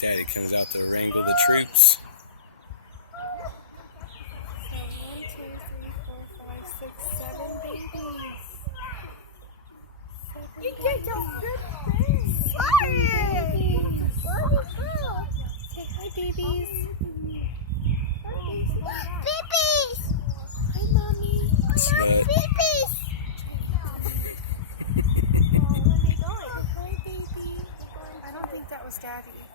Daddy comes out to wrangle the troops. So 1, 2, 3, 4, 5, 6, 7 babies. 7 You babies. did a good thing. Sorry. Where you go? Say hi, babies. Babies. Hi, mommy. Babies. Where are they going? Hi, baby. I don't think that was Daddy.